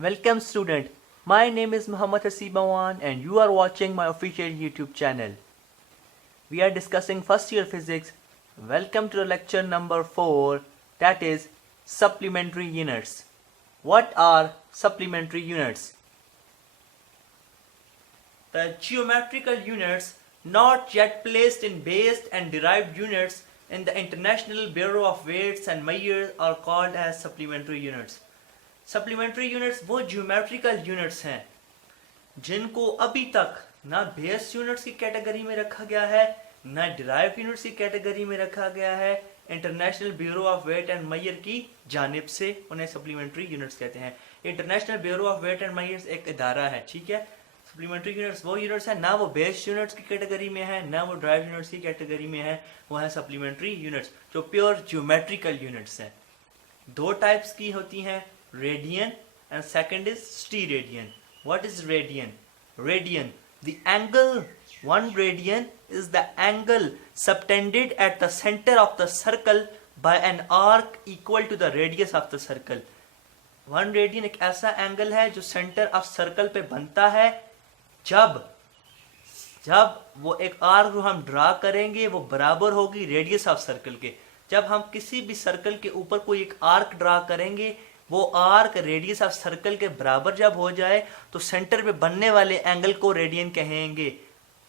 Welcome student, my name is Muhammad Hasib Awan and you are watching my official YouTube channel. We are discussing first year physics. Welcome to the lecture number 4, that is supplementary units. What are supplementary units? The geometrical units not yet placed in based and derived units in the International Bureau of Weights and Measures are called as supplementary units. Supplementary units वो geometrical units हैं जिनको अभी तक ना base units की category में रखा गया है ना डिराइव यूनिट्स की कैटेगरी में रखा गया है। International Bureau of Weight and Measure की जानिब से उन्हें सप्लीमेंट्री यूनिट्स कहते हैं। International Bureau of Weight and Measure एक इदारा है, ठीक है। सप्लीमेंट्री यूनिट्स वो यूनिट्स हैं ना वो बेस यूनिट्स की कैटेगरी में है ना वो ड्राइव यूनिट्स की कैटेगरी में है, वो है सप्लीमेंट्री यूनिट्स जो प्योर ज्योमेट्रिकल यूनिट्स हैं। दो टाइप्स की होती हैं, radian and second is steradian. What is radian? Radian, the angle, 1 radian is the angle subtended at the center of the circle by an arc equal to the radius of the circle. 1 radian एक ऐसा angle है जो centre of circle पे बनता है जब वो एक आर्क जो हम ड्रा करेंगे वो बराबर होगी रेडियस ऑफ सर्कल के। जब हम किसी भी सर्कल के ऊपर कोई एक आर्क ड्रा करेंगे वो आर्क रेडियस ऑफ सर्कल के बराबर जब हो जाए तो सेंटर पे बनने वाले एंगल को रेडियन कहेंगे।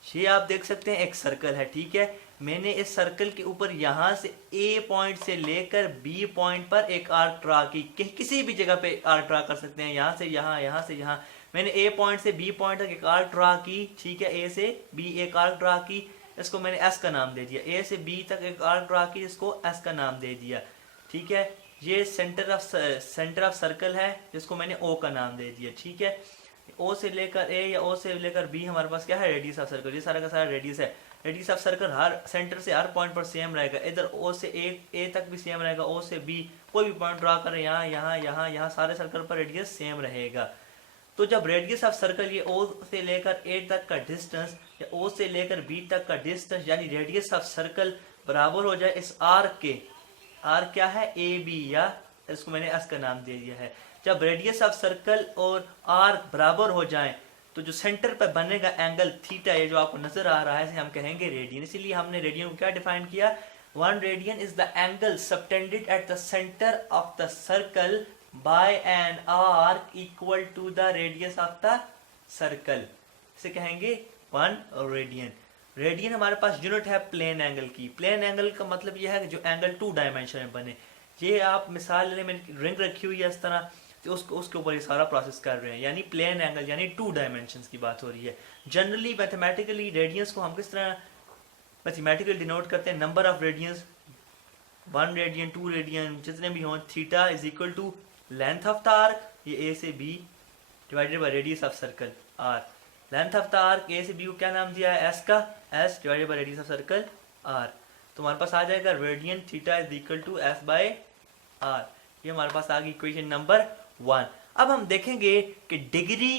ये आप देख सकते हैं एक सर्कल है, ठीक है। मैंने इस सर्कल के ऊपर यहाँ से ए पॉइंट से लेकर बी पॉइंट पर एक आर्क ड्रा की, किसी भी जगह पे आर्क ड्रा कर सकते हैं, यहाँ से यहाँ, यहाँ से यहाँ। मैंने ए पॉइंट से बी पॉइंट तक एक आर्क ड्रा की, ठीक है। ए से बी एक आर्क ड्रा की, इसको मैंने एस का नाम दे दिया। ए से बी तक एक आर्क ड्रा की, इसको एस का नाम दे दिया, ठीक है। ये सेंटर ऑफ सर्कल है जिसको मैंने ओ का नाम दे दिया, ठीक है। ओ से लेकर ए या ओ से लेकर बी हमारे पास क्या है, रेडियस ऑफ सर्कल। ये सारा का सारा रेडियस है। Radius of circle her centre से हर पॉइंट पर सेम रहेगा। इधर ओ से ए तक भी सेम रहेगा, ओ से बी कोई भी पॉइंट ड्रा करें, यहाँ यहाँ यहाँ यहाँ सारे सर्कल पर रेडियस सेम रहेगा। तो जब रेडियस ऑफ सर्कल ये ओ से लेकर ए तक का डिस्टेंस या ओ से लेकर बी तक का डिस्टेंस यानी रेडियस ऑफ सर्कल बराबर हो जाए इस आर्क के, आर क्या है, ए बी, या इसको मैंने एस का नाम दे दिया है। जब रेडियस ऑफ सर्कल और आर्क बराबर हो जाएं तो जो सेंटर पर बनेगा एंगल थीटा, ये जो आपको नजर आ रहा है, इसे हम कहेंगे रेडियन। इसीलिए हमने रेडियन को क्या डिफाइन किया, 1 radian is the angle subtended at the centre of the circle by an arc equal to the radius of the circle, इसे कहेंगे 1 रेडियन। रेडियन हमारे पास यूनिट है प्लेन एंगल की। प्लेन एंगल का मतलब यह है कि जो एंगल 2 डायमेंशन में बने। ये आप मिसाल ले, मैंने रिंग रखी हुई है इस तरह, तो उसके ऊपर ये सारा प्रोसेस कर रहे हैं, यानी प्लेन एंगल यानी 2 डायमेंशंस की बात हो रही है। जनरली मैथमेटिकली रेडियंस को हम किस तरह मैथमेटिकली डिनोट करते हैं, number of radians, 1 radian 2 radian जितने भी हों, theta is equal to length of the arc, ये ए से B divided by radius of circle R. Length of the arc A से बी को क्या नाम दिया है, एस का, S divided by radius of circle R. तो हमारे पास आ जाएगा radian theta is equal to S by R. ये हमारे पास आ गई इक्वेशन नंबर 1। अब हम देखेंगे कि डिग्री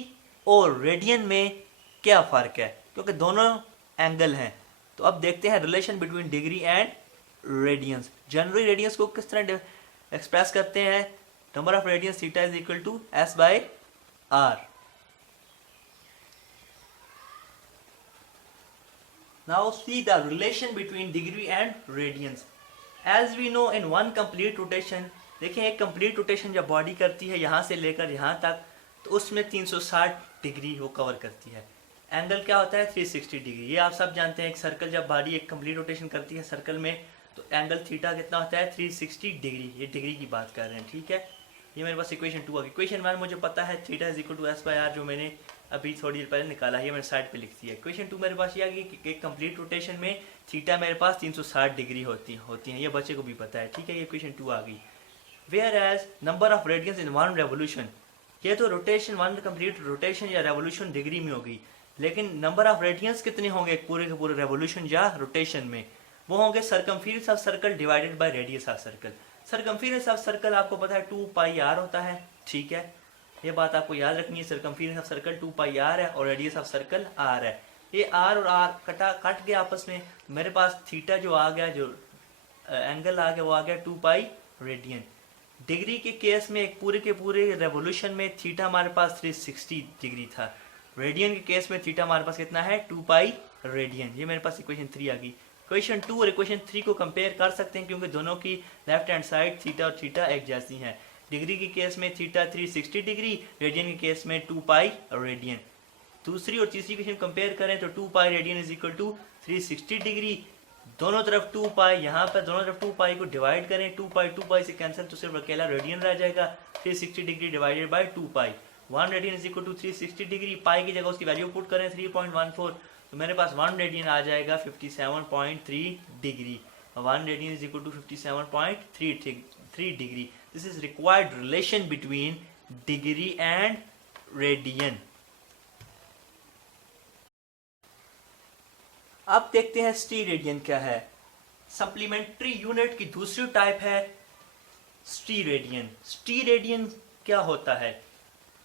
और रेडियन में क्या फर्क है, क्योंकि दोनों एंगल हैं। तो अब देखते हैं relation between degree and radians. Generally radians को किस तरह एक्सप्रेस करते हैं, number of radians theta is equal to S by R. Now see the relation between degree and radians. As we know in one complete rotation, देखिए एक complete rotation जब body करती है यहाँ से लेकर यहाँ तक, तो उसमें 360 डिग्री वो कवर करती है। एंगल क्या होता है, 360 डिग्री। ये आप सब जानते हैं, एक सर्कल जब बॉडी एक complete रोटेशन करती है सर्कल में तो एंगल थीटा कितना होता है, 360 डिग्री। ये डिग्री की बात कर रहे हैं, ठीक है। ये मेरे पास इक्वेशन 2 आ गई। इक्वेशन 1 मुझे पता है theta is equal to S by R, जो मैंने अभी थोड़ी देर पहले निकाला है, मैंने साइड पे लिख दिया। इक्वेशन 2 मेरे पास ये आ गई कि एक कंप्लीट रोटेशन में थीटा मेरे पास 360 डिग्री होती हैं, ये बच्चे को भी पता है, ठीक है। ये इक्वेशन 2 आ गई। Whereas number of radians in 1 revolution, ये तो रोटेशन 1 कंप्लीट रोटेशन या रेवोल्यूशन डिग्री में होगी, लेकिन नंबर ऑफ रेडियंस कितने होंगे पूरे के पूरे रेवोल्यूशन या रोटेशन में, वो होंगे circumference of circle divided by radius of circle. Circumference of circle आपको पता है 2 पाई आर होता है, ठीक है। ये बात आपको याद रखनी है, circumference of circle 2 pi R है और रेडियस ऑफ सर्कल आर है। ये आर और आर कट गया आपस में, मेरे पास थीटा जो आ गया, जो एंगल आ गया वो आ गया 2 पाई रेडियन। डिग्री के केस में एक पूरे के पूरे रेवोल्यूशन में थीटा हमारे पास 360 डिग्री था। रेडियन के केस में थीटा हमारे पास कितना है, 2 पाई रेडियन। ये मेरे पास इक्वेशन 3 आ गई। इक्वेशन 2 और इक्वेशन 3 को कंपेयर कर सकते हैं क्योंकि दोनों की लेफ्ट हैंड साइड थीटा और थीटा एक जैसी हैं। डिग्री के केस में थीटा 360 डिग्री, रेडियन के केस में 2 पाई रेडियन। दूसरी और तीसरी इक्वेशन कंपेयर करें तो 2 pi radian is equal to 360 degree. दोनों तरफ 2 पाई, यहाँ पर दोनों तरफ 2 पाई को डिवाइड करें, 2 पाई से कैंसिल तो सिर्फ अकेला रेडियन रह जाएगा। 360 degree divided by 2 pi, 1 radian is equal to 360 degree. Pi की जगह उसकी वैल्यू पुट करें 3.14, तो मेरे पास 1 रेडियन आ जाएगा 57.3 degree. 1 radian is equal to 57.3 degree. This is required relation between degree and radian. अब देखते हैं स्टीरेडियन क्या है। सप्लीमेंट्री यूनिट की दूसरी टाइप है स्टीरेडियन। स्टीरेडियन क्या होता है?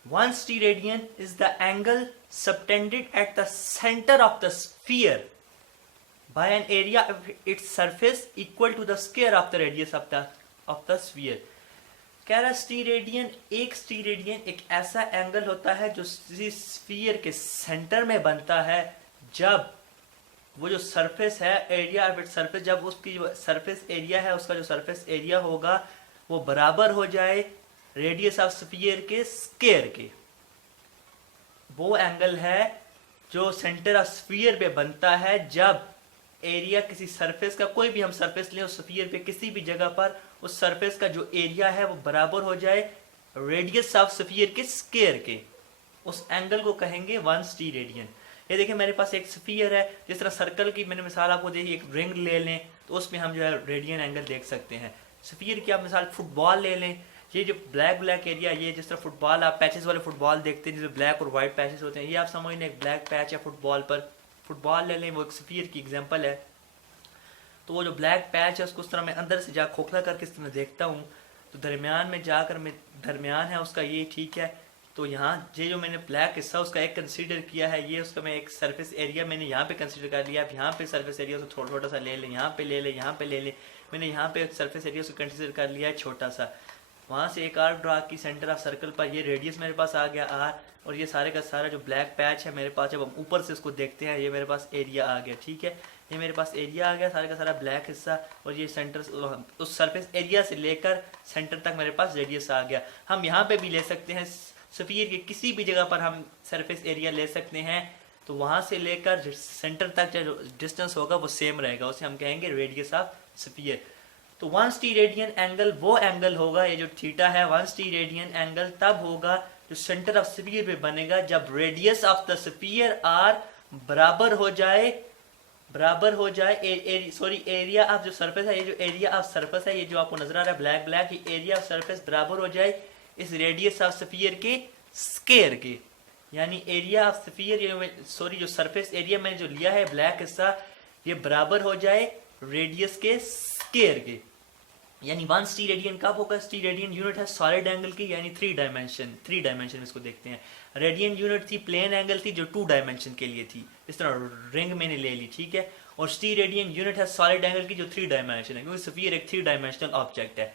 1 स्टीरेडियन is the angle subtended at the center of the sphere by an area of its surface equal to the square of the radius of the sphere। कह रहा स्टीरेडियन, एक स्टीरेडियन एक ऐसा एंगल होता है जो स्फीयर के सेंटर में बनता है जब वो जो सरफेस है, एरिया ऑफ इट्स सरफेस, जब उसकी जो सरफेस एरिया है उसका जो सरफेस एरिया होगा वो बराबर हो जाए रेडियस ऑफ स्फीयर के स्क्वायर के। वो एंगल है जो सेंटर ऑफ स्फीयर पे बनता है जब एरिया किसी सरफेस का, कोई भी हम सरफेस लें उस स्फीयर पे किसी भी जगह पर उस सरफेस का जो एरिया है वो बराबर हो जाए रेडियस ऑफ स्फीयर के स्क्वायर के। उस एंगल को कहेंगे 1 स्टीरेडियन। ये देखिए मेरे पास एक स्फीयर है, जिस तरह सर्कल की मैंने मिसाल आपको दी, एक रिंग ले लें तो उसमें हम जो है रेडियन एंगल देख सकते हैं। स्फीयर की आप मिसाल फुटबॉल ले लें, ये जो ब्लैक एरिया, ये जिस तरह फुटबॉल आप पैचेस वाले फुटबॉल देखते हैं जिसमें ब्लैक और वाइट पैचेस होते हैं, ये आप समझ लें एक ब्लैक पैच है फुटबॉल पर। फुटबॉल ले लें, वो एक स्फीयर की एग्जांपल है। तो वो जो ब्लैक पैच है उसको उस तरह मैं अंदर से जा खोखला करके इस तरह देखता हूँ, तो दरमियान में जाकर मैं, दरमियान है उसका ये, ठीक है। तो यहाँ ये जो मैंने ब्लैक हिस्सा उसका एक कंसीडर किया है, ये उसका मैं एक सरफेस एरिया मैंने यहाँ पे कंसीडर कर लिया। आप यहाँ पे सरफेस एरिया उसको थोड़ा छोटा सा ले लें, यहाँ पे ले लें, यहाँ पे ले लें। मैंने यहाँ पे सरफेस एरिया उसको कंसीडर कर लिया है छोटा सा। वहाँ से एक आर्क ड्रा की सेंटर ऑफ सर्कल पर, ये रेडियस मेरे पास आ गया आर, और ये सारे का सारा जो ब्लैक पैच है मेरे पास, जब हम ऊपर से उसको देखते हैं ये मेरे पास एरिया आ गया, ठीक है। ये मेरे पास एरिया आ गया सारे का सारा ब्लैक हिस्सा, और ये सेंटर, उस सरफेस एरिया से लेकर सेंटर तक मेरे पास रेडियस आ गया। हम यहाँ पे भी ले सकते हैं, स्फीयर के किसी भी जगह पर हम सरफेस एरिया ले सकते हैं, तो वहाँ से लेकर सेंटर तक जो डिस्टेंस होगा वो सेम रहेगा, उसे हम कहेंगे रेडियस ऑफ स्फीयर। तो 1 स्टीरेडियन एंगल वो एंगल होगा, ये जो थीटा है 1 स्टीरेडियन एंगल तब होगा जो सेंटर ऑफ स्फीयर पे बनेगा जब radius of the sphere R बराबर हो जाए सॉरी एरिया ऑफ जो सरफेस है, ये जो एरिया ऑफ सरफेस है, ये जो आपको नजर आ रहा है ब्लैक ब्लैक, ये एरिया ऑफ सरफेस बराबर हो जाए इस रेडियस ऑफ स्फीयर के स्क्वायर के। यानी एरिया ऑफ स्फीयर, सॉरी जो सरफेस एरिया मैंने जो लिया है ब्लैक हिस्सा, ये बराबर हो जाए रेडियस के स्क्वायर के। यानी 1 स्टीरेडियन कब होगा? स्टीरेडियन यूनिट है सॉलिड एंगल की, यानी 3 डायमेंशन इसको देखते हैं। रेडियन यूनिट थी प्लेन एंगल की जो 2 डायमेंशन के लिए थी, इस तरह रिंग मैंने ले ली, ठीक है। और स्टीरेडियन यूनिट है सॉलिड एंगल की जो 3 डायमेंशन है, क्योंकि स्फीयर एक 3 डायमेंशनल ऑब्जेक्ट है।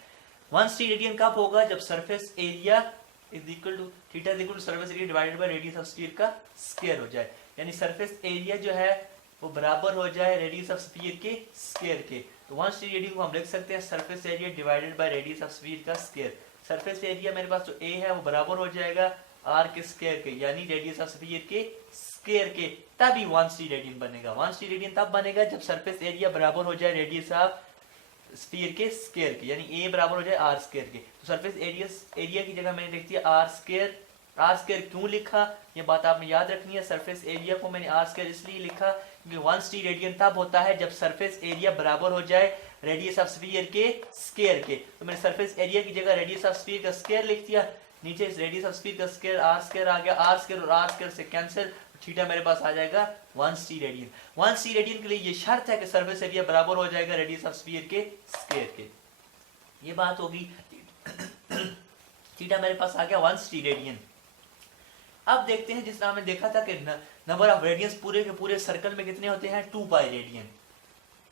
1 स्टीरेडियन कब होगा? जब surface area is equal to theta is equal to surface area divided by radius of sphere का स्क्वायर हो जाए, यानी सरफेस एरिया जो है वो बराबर हो जाए रेडियस ऑफ स्फीयर के स्क्वायर के। तो 1 स्टीरेडियन को हम लिख सकते हैं surface area divided by radius of sphere का स्क्वायर। सरफेस एरिया मेरे पास जो ए है वो बराबर हो जाएगा आर के स्क्वायर के, यानी रेडियस ऑफ स्फीयर के स्क्वायर के, तभी 1 स्टीरेडियन बनेगा। 1 स्टीरेडियन तब बनेगा जब सरफेस एरिया बराबर हो जाए रेडियस ऑफ स्फीयर के स्क्वायर के, यानी ए बराबर हो जाए आर स्क्वायर के। तो सरफेस एरिया की जगह मैंने लिख दिया आर स्क्वायर। आर स्क्वायर क्यों लिखा ये बात आपने याद रखनी है। सरफेस एरिया को मैंने आर स्क्वायर इसलिए लिखा क्योंकि 1 स्टीरेडियन तब होता है जब सरफेस एरिया बराबर हो जाए रेडियस ऑफ स्फीयर के स्क्वायर के। तो मैंने सरफेस एरिया की जगह रेडियस ऑफ स्फीयर का स्क्वायर लिख दिया, नीचे इस रेडियस ऑफ स्फीयर का स्क्वायर आर स्क्वायर आ गया, आर स्क्वायर और आर स्क्वायर से कैंसिल, थीटा मेरे पास आ जाएगा 1 स्टीरेडियन। 1 स्टीरेडियन के लिए ये शर्त है कि सरफेस एरिया बराबर हो जाएगा रेडियस ऑफ स्फीयर के स्क्वायर के। ये बात होगी, थीटा मेरे पास आ गया 1 स्टीरेडियन। अब देखते हैं जिस तरह हमने देखा था कि नंबर ऑफ रेडियंस पूरे के पूरे सर्कल में कितने होते हैं 2 पाई रेडियन।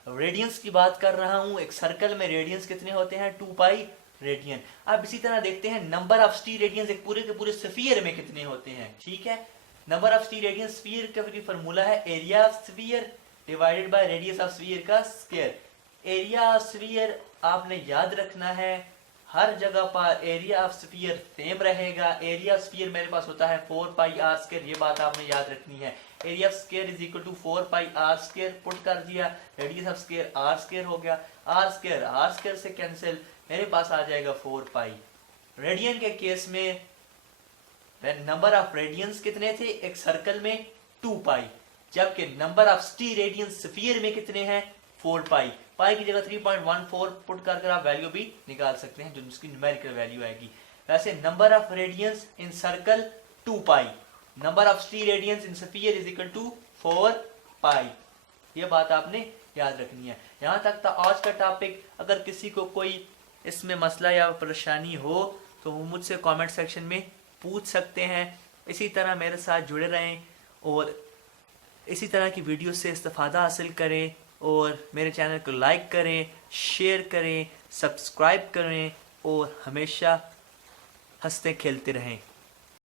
रेडियंस की बात कर रहा हूं, एक सर्कल में रेडियंस कितने होते हैं 2 पाई रेडियन। अब इसी तरह देखते हैं नंबर ऑफ स्टीरेडियंस एक पूरे के पूरे स्फीयर में कितने होते हैं। ठीक है, नंबर ऑफ स्टीरेडियंस स्फीयर का फॉर्मूला है area of sphere divided by radius of sphere का स्क्वायर। एरिया ऑफ स्फीयर आपने याद रखना है, हर जगह पर एरिया ऑफ स्फीयर सेम रहेगा। एरिया ऑफ स्फीयर मेरे पास होता है 4 पाई आर स्क्वायर, ये बात आपने याद रखनी है। Area of square is equal to 4 pi R square, put कर दिया, radius of square R square हो गया, आर स्क्वायर से कैंसिल, मेरे पास आ जाएगा 4 पाई। रेडियन के केस में नंबर ऑफ रेडियंस कितने थे एक सर्कल में 2 पाई, जबकि नंबर ऑफ स्टीरेडियंस स्फीयर में कितने हैं 4 पाई। पाई की जगह 3.14 पुट कर आप वैल्यू भी निकाल सकते हैं जो उसकी न्यूमेरिकल वैल्यू आएगी। वैसे number of radians in circle 2 pi, number of steradians in sphere is equal to 4 pi. ये बात आपने याद रखनी है। यहाँ तक था आज का टॉपिक। अगर किसी को कोई इसमें मसला या परेशानी हो तो वो मुझसे कमेंट सेक्शन में पूछ सकते हैं। इसी तरह मेरे साथ जुड़े रहें और इसी तरह की वीडियो से इस्तेफादा हासिल करें और मेरे चैनल को लाइक करें, शेयर करें, सब्सक्राइब करें और हमेशा हंसते खेलते रहें।